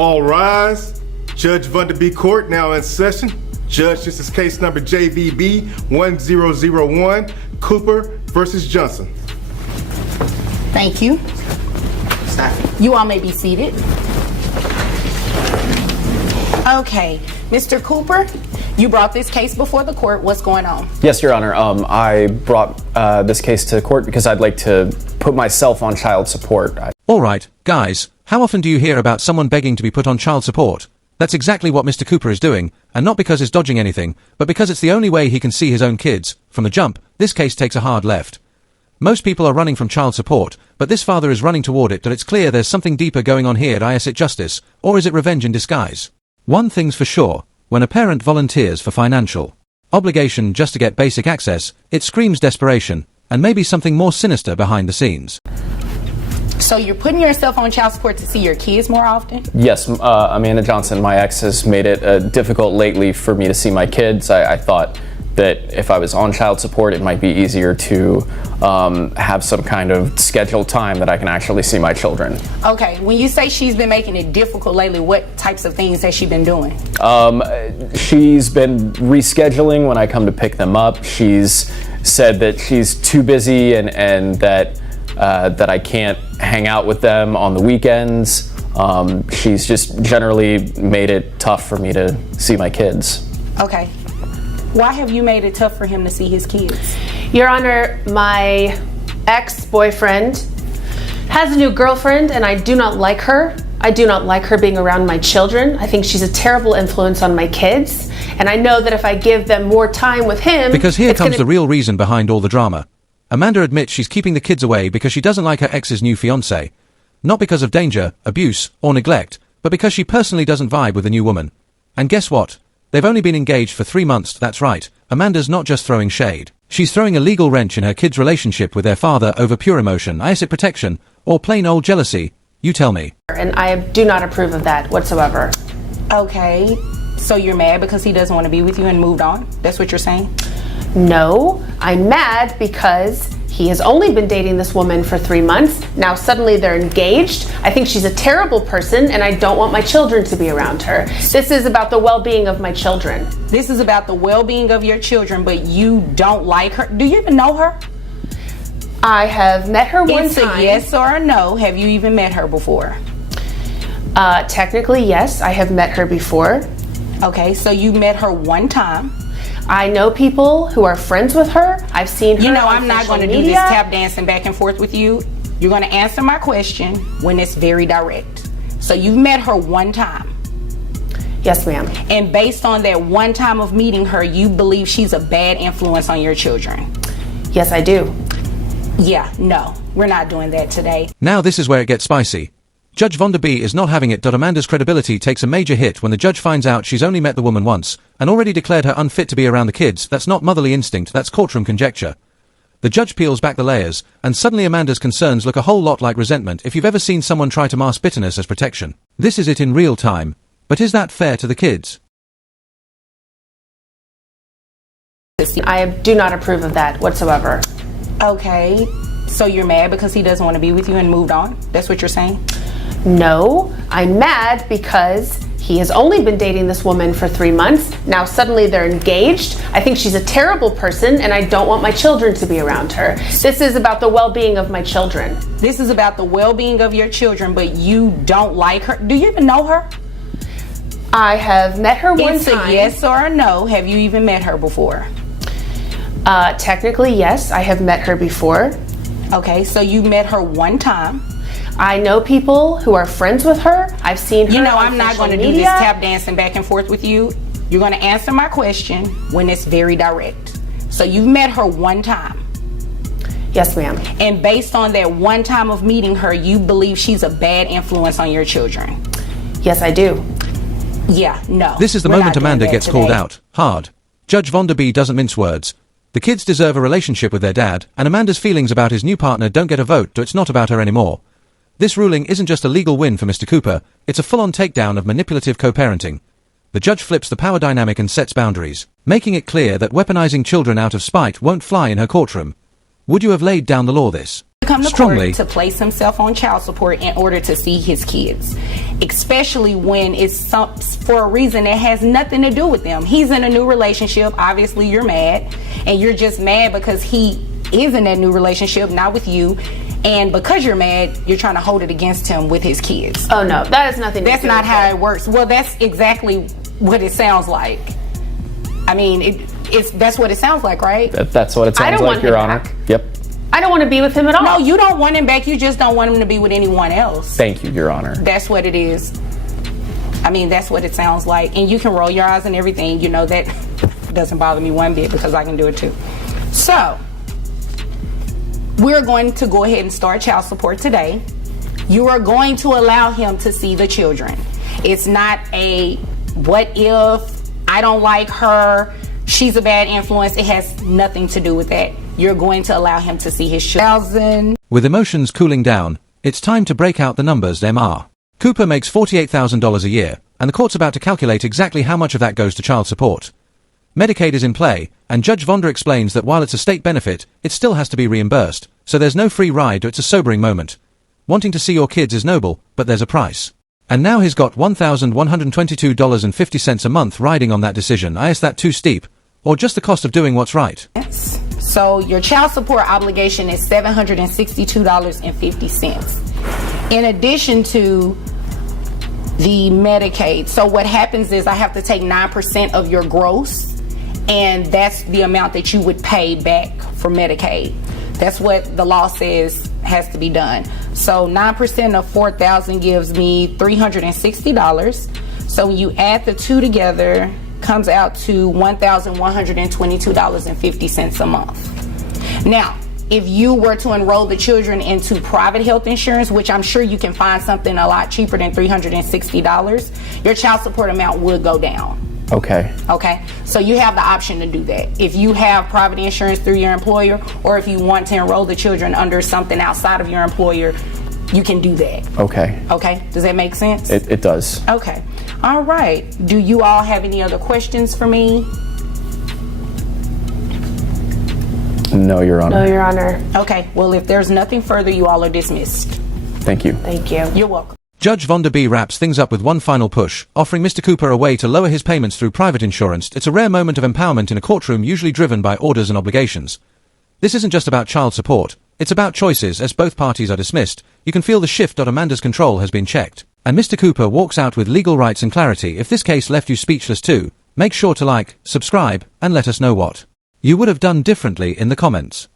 All rise. Judge Vanderbeek Court now in session. Judge, this is case number JVB 1001, Cooper versus Johnson. Thank you. You all may be seated. Okay, Mr. Cooper, you brought this case before the court. What's going on? Yes, Your Honor. I brought this case to court because I'd like to put myself on child support. All right, guys, how often do you hear about someone begging to be put on child support? That's exactly what Mr. Cooper is doing, and not because he's dodging anything, but because it's the only way he can see his own kids. From the jump, this case takes a hard left. Most people are running from child support, but this father is running toward it, that it's clear there's something deeper going on here. Is it justice, or is it revenge in disguise? One thing's for sure, when a parent volunteers for financial obligation just to get basic access, it screams desperation, and maybe something more sinister behind the scenes. So you're putting yourself on child support to see your kids more often? Yes, Amanda Johnson, my ex, has made it difficult lately for me to see my kids. I thought that if I was on child support, it might be easier to have some kind of scheduled time that I can actually see my children. Okay, when you say she's been making it difficult lately, what types of things has she been doing? She's been rescheduling when I come to pick them up. She's said that she's too busy and that I can't hang out with them on the weekends. She's just generally made it tough for me to see my kids. Okay. Why have you made it tough for him to see his kids? Your Honor, my ex-boyfriend has a new girlfriend and I do not like her. I do not like her being around my children. I think she's a terrible influence on my kids. And I know that if I give them more time with him... Because here comes the real reason behind all the drama. Amanda admits she's keeping the kids away because she doesn't like her ex's new fiancé. Not because of danger, abuse, or neglect, but because she personally doesn't vibe with the new woman. And guess what? They've only been engaged for 3 months, that's right. Amanda's not just throwing shade. She's throwing a legal wrench in her kids' relationship with their father over pure emotion, is it protection, or plain old jealousy? You tell me. And I do not approve of that whatsoever. Okay, so you're mad because he doesn't want to be with you and moved on? That's what you're saying? No, I'm mad because he has only been dating this woman for 3 months. Now suddenly they're engaged. I think she's a terrible person and I don't want my children to be around her. This is about the well-being of my children. This is about the well-being of your children, but you don't like her? Do you even know her? I have met her one time. It's a yes or a no. Have you even met her before? Technically, yes, I have met her before. Okay, so you met her one time. I know people who are friends with her. I've seen her. You know, on I'm not going to do this tap dancing back and forth with you. You're going to answer my question when it's very direct. So you've met her one time. Yes, ma'am. And based on that one time of meeting her, you believe she's a bad influence on your children? Yes, I do. Yeah, no, we're not doing that today. Now this is where it gets spicy. Judge Vanderbeek is not having it. Amanda's credibility takes a major hit when the judge finds out she's only met the woman once, and already declared her unfit to be around the kids. That's not motherly instinct, that's courtroom conjecture. The judge peels back the layers, and suddenly Amanda's concerns look a whole lot like resentment if you've ever seen someone try to mask bitterness as protection. This is it in real time. But is that fair to the kids? I do not approve of that whatsoever. Okay, so you're mad because he doesn't want to be with you and moved on? That's what you're saying? No, I'm mad because he has only been dating this woman for 3 months. Now suddenly they're engaged. I think she's a terrible person and I don't want my children to be around her. This is about the well-being of my children. This is about the well-being of your children, but you don't like her? Do you even know her? I have met her one time. It's a yes or a no. Have you even met her before? Technically, yes, I have met her before. Okay, so you met her one time. I know people who are friends with her. I've seen her. You know, on I'm not going to do this tap dancing back and forth with you. You're going to answer my question when it's very direct. So you've met her one time. Yes, ma'am. And based on that one time of meeting her, you believe she's a bad influence on your children? Yes, I do. Yeah, no. This is the moment Amanda gets called out. Hard. Judge Vanderbeek doesn't mince words. The kids deserve a relationship with their dad, and Amanda's feelings about his new partner don't get a vote, so it's not about her anymore. This ruling isn't just a legal win for Mr. Cooper, it's a full-on takedown of manipulative co-parenting. The judge flips the power dynamic and sets boundaries, making it clear that weaponizing children out of spite won't fly in her courtroom. Would you have laid down the law this? come to strongly court to place himself on child support in order to see his kids, especially when it's for a reason that has nothing to do with them. He's in a new relationship. Obviously, you're mad, and you're just mad because he is in that new relationship, not with you. And because you're mad, you're trying to hold it against him with his kids. Oh no, that has nothing to do That's with not how it. it works. Well, that's exactly what it sounds like. I mean, that's what it sounds like, right? That's what it I sounds don't like, want Your him Honor. back. Yep. I don't want to be with him at all. No, you don't want him back. You just don't want him to be with anyone else. Thank you, Your Honor. That's what it is. I mean, that's what it sounds like. And you can roll your eyes and everything. You know, that doesn't bother me one bit because I can do it too. So, we're going to go ahead and start child support today. You are going to allow him to see the children. It's not a what if, I don't like her, she's a bad influence. It has nothing to do with that. You're going to allow him to see his children. With emotions cooling down, it's time to break out the numbers, them are. Cooper makes $48,000 a year, and the court's about to calculate exactly how much of that goes to child support. Medicaid is in play, and Judge Vonda explains that while it's a state benefit, it still has to be reimbursed, so there's no free ride. It's a sobering moment. Wanting to see your kids is noble, but there's a price. And now he's got $1,122.50 a month riding on that decision. Is that too steep? Or just the cost of doing what's right? So your child support obligation is $762.50. In addition to the Medicaid. So what happens is I have to take 9% of your gross, and that's the amount that you would pay back for Medicaid. That's what the law says has to be done. So 9% of $4,000 gives me $360. So when you add the two together, comes out to $1,122.50 a month. Now, if you were to enroll the children into private health insurance, which I'm sure you can find something a lot cheaper than $360, your child support amount would go down. Okay. Okay, so you have the option to do that. If you have private insurance through your employer, or if you want to enroll the children under something outside of your employer, you can do that. Okay. Okay, does that make sense? It does. Okay, all right. Do you all have any other questions for me? No, Your Honor. No, Your Honor. Okay, well, if there's nothing further, you all are dismissed. Thank you. Thank you. You're welcome. Judge Vonda B wraps things up with one final push, offering Mr. Cooper a way to lower his payments through private insurance. It's a rare moment of empowerment in a courtroom usually driven by orders and obligations. This isn't just about child support. It's about choices. As both parties are dismissed, you can feel the shift. Amanda's control has been checked. And Mr. Cooper walks out with legal rights and clarity. If this case left you speechless too, make sure to like, subscribe, and let us know what you would have done differently in the comments.